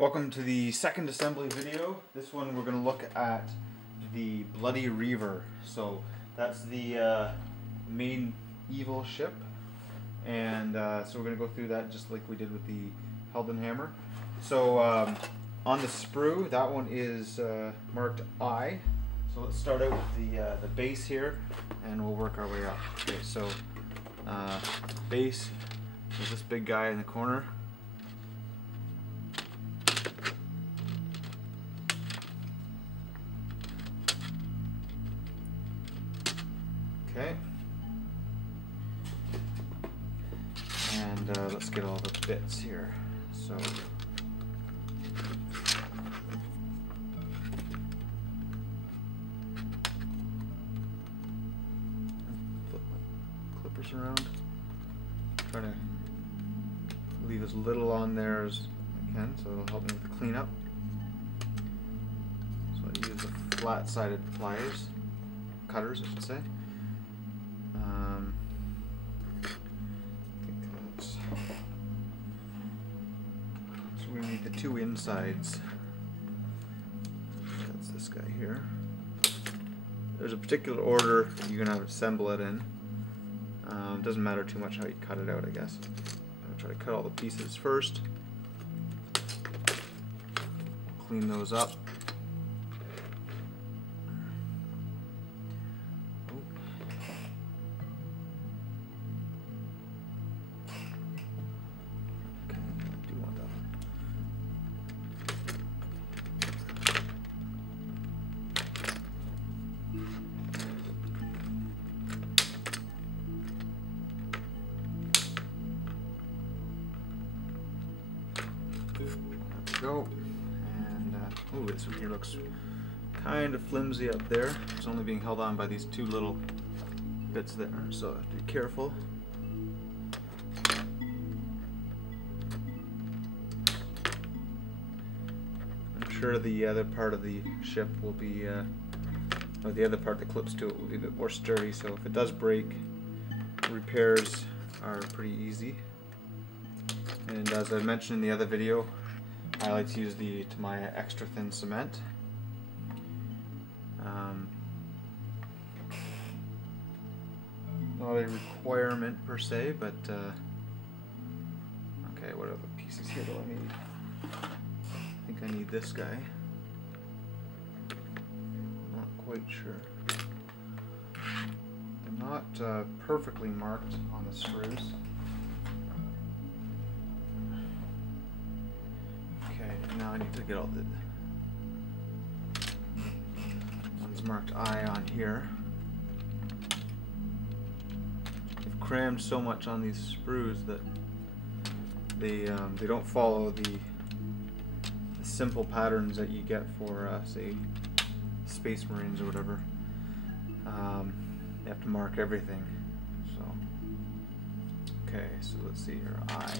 Welcome to the second assembly video. This one we're going to look at the Bloody Reaver. So that's the main evil ship, and so we're going to go through that just like we did with the Heldenhammer. So on the sprue, that one is marked I. So let's start out with the base here, and we'll work our way up. Okay, so base is this big guy in the corner. Okay, and let's get all the bits here. So flip my clippers around, try to leave as little on there as I can, so it'll help me with the cleanup. So I use the flat-sided pliers, cutters I should say. So we need the two insides. That's this guy here. There's a particular order you're gonna have to assemble it in. Doesn't matter too much how you cut it out, I guess. I'm gonna try to cut all the pieces first. Clean those up. Go, and oh, this one here looks kind of flimsy up there. It's only being held on by these two little bits there, so I have to be careful. I'm sure the other part of the ship will be, or the other part that clips to it will be a bit more sturdy, so if it does break, repairs are pretty easy. And as I mentioned in the other video, I like to use the Tamiya extra thin cement. Not a requirement per se, but okay, what other pieces here do I need? I think I need this guy. Not quite sure. They're not perfectly marked on the screws. Now I need to get all the ones marked I on here. I've crammed so much on these sprues that they don't follow the simple patterns that you get for say Space Marines or whatever. You have to mark everything. So okay, so let's see here. I.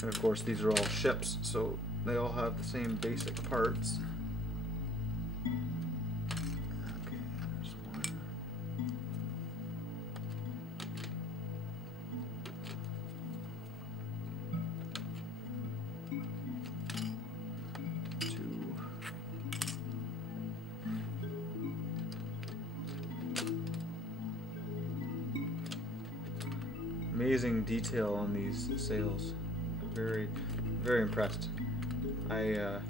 And of course these are all ships, so they all have the same basic parts. Okay, there's one. Two. Amazing detail on these sails. Very, very impressed. I'm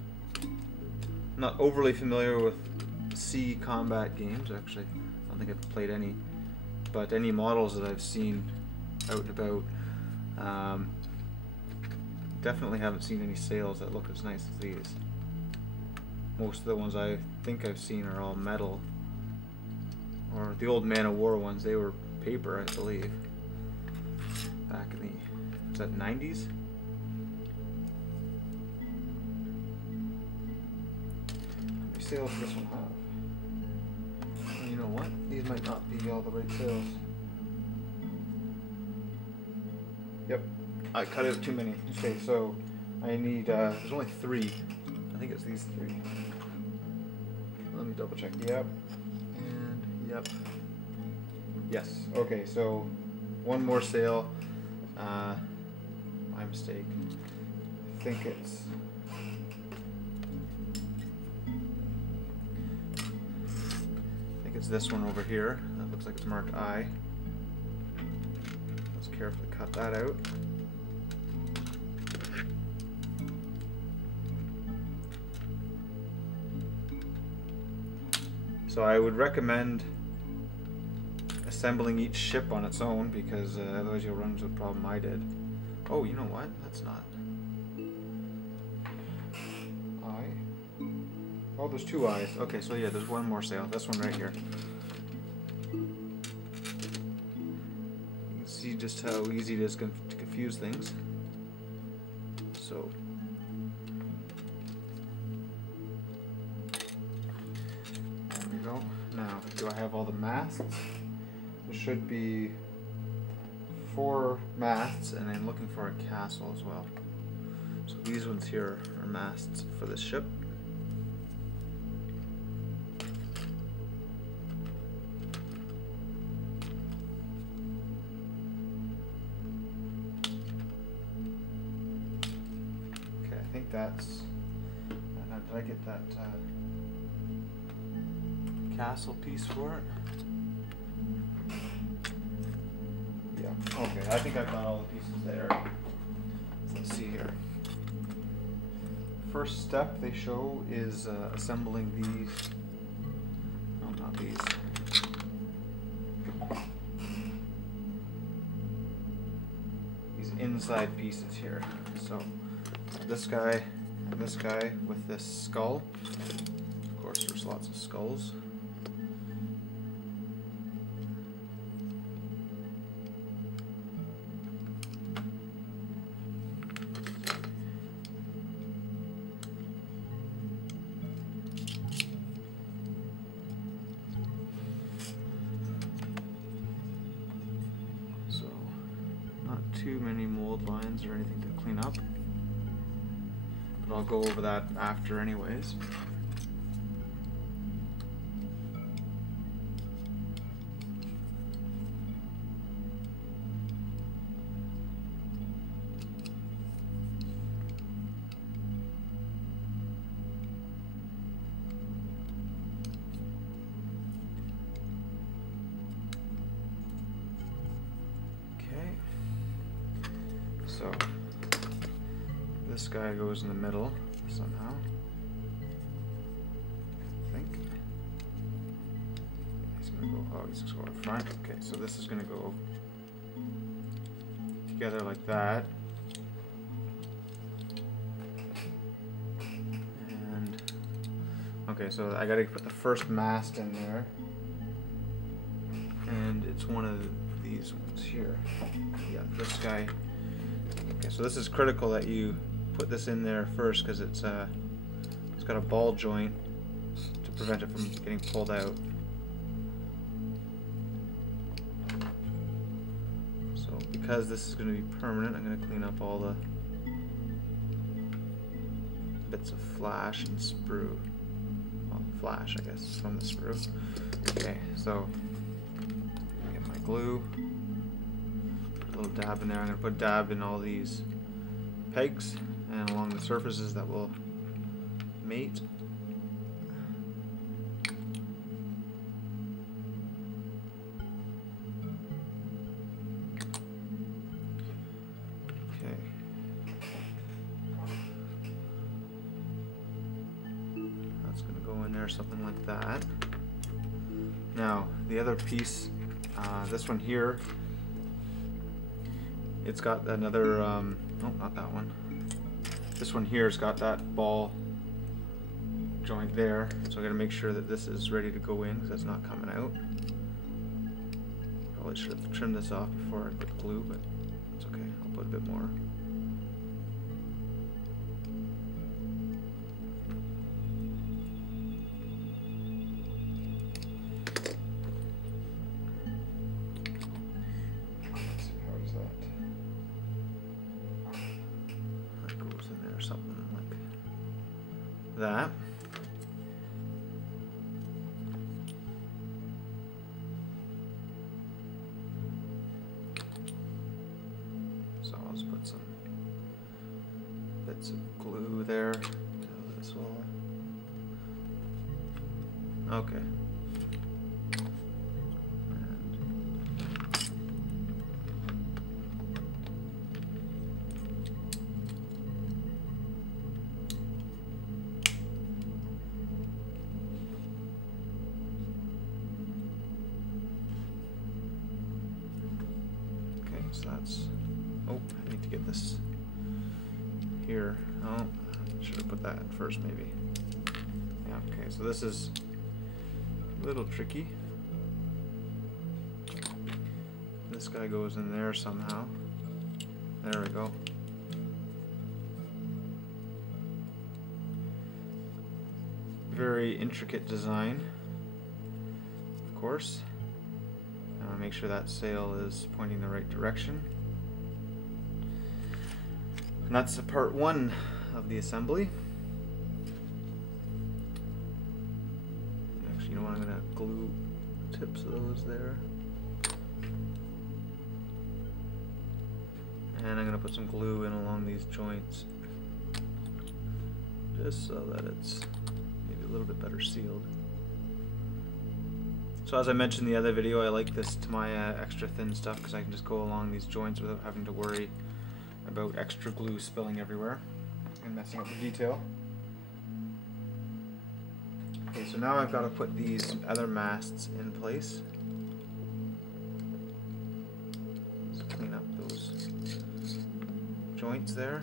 not overly familiar with sea combat games, actually. I don't think I've played any, but any models that I've seen out and about, definitely haven't seen any sails that look as nice as these. Most of the ones I think I've seen are all metal, or the old Man of War ones, they were paper, I believe, back in the, was that 90s? Sails does this one have? Well, you know what? These might not be all the right sails. Yep, I cut out too many. Okay, so I need, there's only 3. I think it's these 3. Let me double check. Yep, and yep. Yes, okay, so one more sail. My mistake. I think it's this one over here. That looks like it's marked I. Let's carefully cut that out. So I would recommend assembling each ship on its own, because otherwise you'll run into the problem I did. Oh, you know what? That's not I. Oh, there's two I's. Okay, so yeah, there's one more sail. This one right here. You can see just how easy it is to confuse things. So there we go. Now, do I have all the masts? There should be 4 masts, and I'm looking for a castle as well. So these ones here are masts for this ship. Okay, I think that's... did I get that castle piece for it? Yeah, okay, I think I've got all the pieces there. Let's see here. First step they show is assembling these. No, not these. These inside pieces here. So this guy and this guy with this skull. Of course, there's lots of skulls. Too many mold lines or anything to clean up, but I'll go over that after anyways. So this guy goes in the middle somehow, I think. He's gonna go, oh, he's just going in front. Okay, so this is gonna go together like that. And, okay, so I gotta put the first mast in there. And it's one of these ones here. Yeah, this guy. Okay, so this is critical that you put this in there first, because it's got a ball joint to prevent it from getting pulled out. So because this is going to be permanent, I'm going to clean up all the bits of flash and sprue. Well, flash, I guess, from the sprue. Okay, so get my glue. Little dab in there. I'm going to put dab in all these pegs and along the surfaces that will mate. Okay. That's going to go in there, something like that. Now, the other piece, this one here, it's got another, oh, not that one. This one here has got that ball joint there, so I gotta make sure that this is ready to go in, because that's not coming out. Probably should have trimmed this off before I put glue, but it's okay, I'll put a bit more. Something like that. just put some bits of glue there. This will. Okay. So that's, oh, I need to get this here. Oh, should have put that in first maybe. Yeah, okay, so this is a little tricky. This guy goes in there somehow. There we go. Very intricate design, of course. Make sure that sail is pointing the right direction. And that's part one of the assembly. Actually, you know what? I'm going to glue tips of those there. And I'm going to put some glue in along these joints, just so that it's maybe a little bit better sealed. So as I mentioned in the other video, I like this Tamiya extra thin stuff because I can just go along these joints without having to worry about extra glue spilling everywhere and messing up the detail. Okay, so now I've got to put these other masts in place. Just clean up those joints there.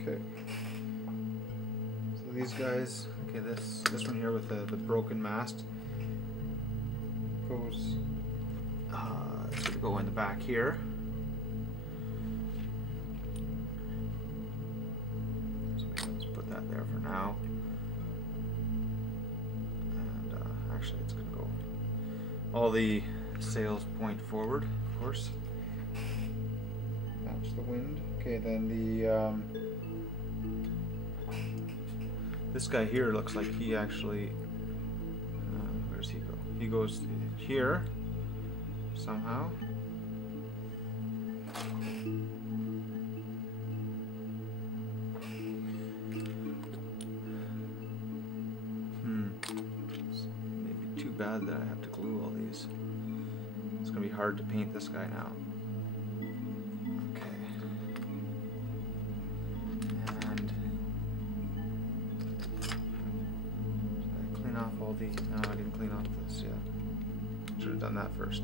Okay. So these guys, okay, this one here with the broken mast goes, it's going to go in the back here. So maybe let's put that there for now. And actually it's going to go, all the sails point forward, of course. Match the wind. Okay, then the this guy here looks like he actually, where's he go? He goes here somehow. Maybe too bad that I have to glue all these. It's gonna be hard to paint this guy now. No, I didn't clean off this yet. Should have done that first.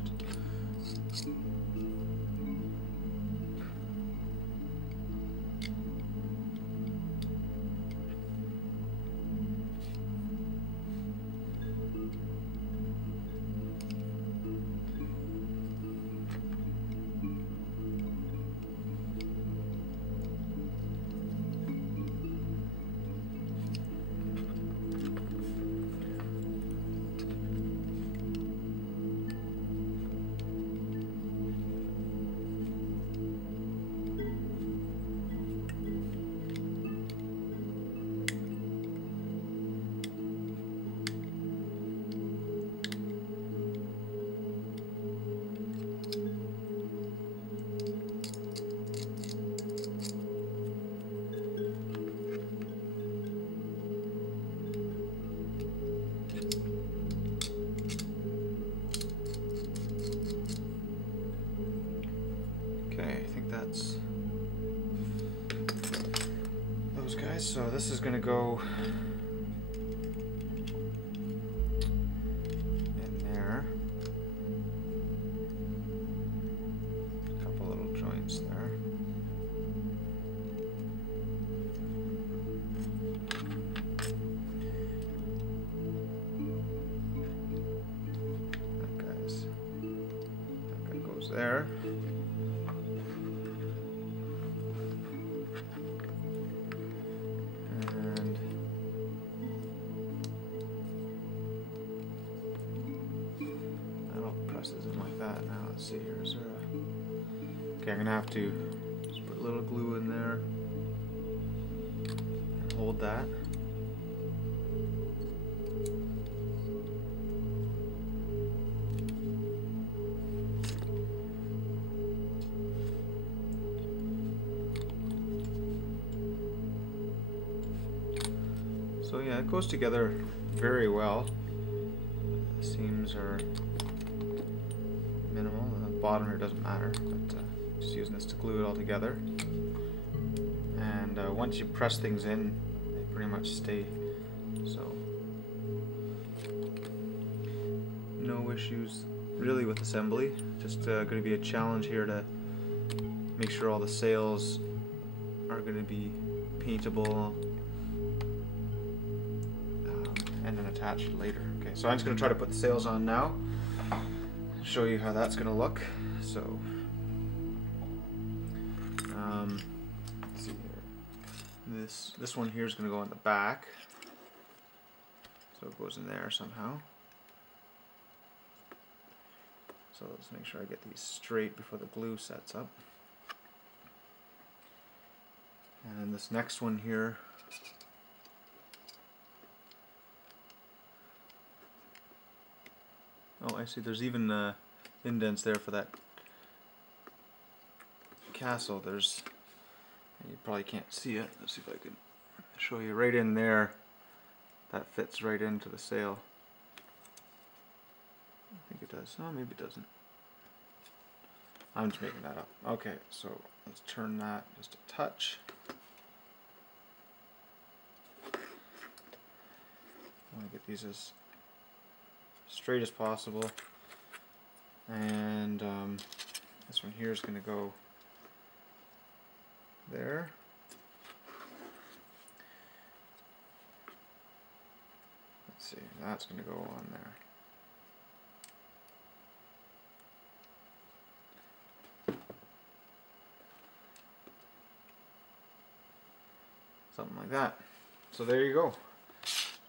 Those guys, so this is gonna go in there. A couple little goes there. And that all presses in like that. Now let's see here. Is there a... Okay, I'm gonna have to just put a little glue in there and hold that. So yeah, it goes together very well. The seams are minimal. The bottom here doesn't matter, but just using this to glue it all together. And once you press things in, they pretty much stay. So no issues really with assembly. Just going to be a challenge here to make sure all the sails are going to be paintable and then attached later. Okay, so I'm just going to try to put the sails on now, show you how that's going to look. So let's see here. This one here is going to go on the back, so it goes in there somehow. So let's make sure I get these straight before the glue sets up. And then this next one here, oh, I see there's even indents there for that castle. There's, you probably can't see it. Let's see if I can show you right in there. That fits right into the sail. I think it does. Oh, maybe it doesn't. I'm just making that up. Okay, so let's turn that just a touch. I want to get these as straight as possible. And this one here is going to go there. Let's see, that's going to go on there. Something like that. So there you go.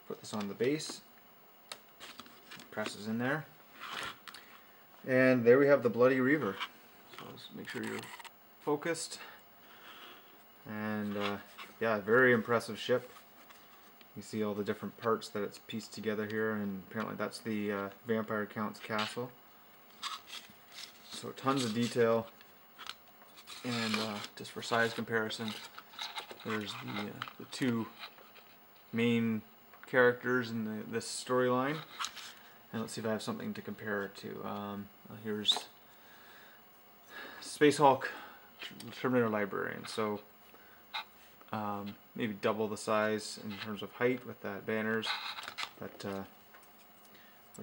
Put this on the base. Presses in there. And there we have the Bloody Reaver. So let's make sure you're focused. And yeah, very impressive ship. You see all the different parts that it's pieced together here, and apparently that's the Vampire Count's castle. So tons of detail. And just for size comparison, there's the two main characters in this storyline. And let's see if I have something to compare it to. Here's Space Hulk, Terminator Librarian. So maybe double the size in terms of height with that banners. But what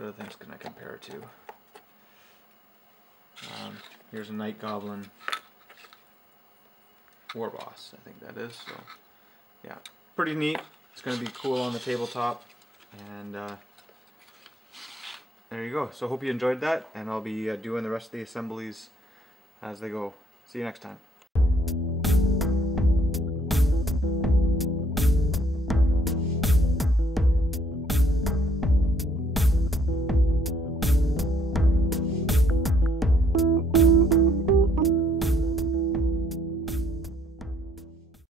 other things can I compare it to? Here's a Night Goblin War Boss, I think that is. So yeah, pretty neat. It's going to be cool on the tabletop. And there you go. So hope you enjoyed that, and I'll be doing the rest of the assemblies as they go. See you next time.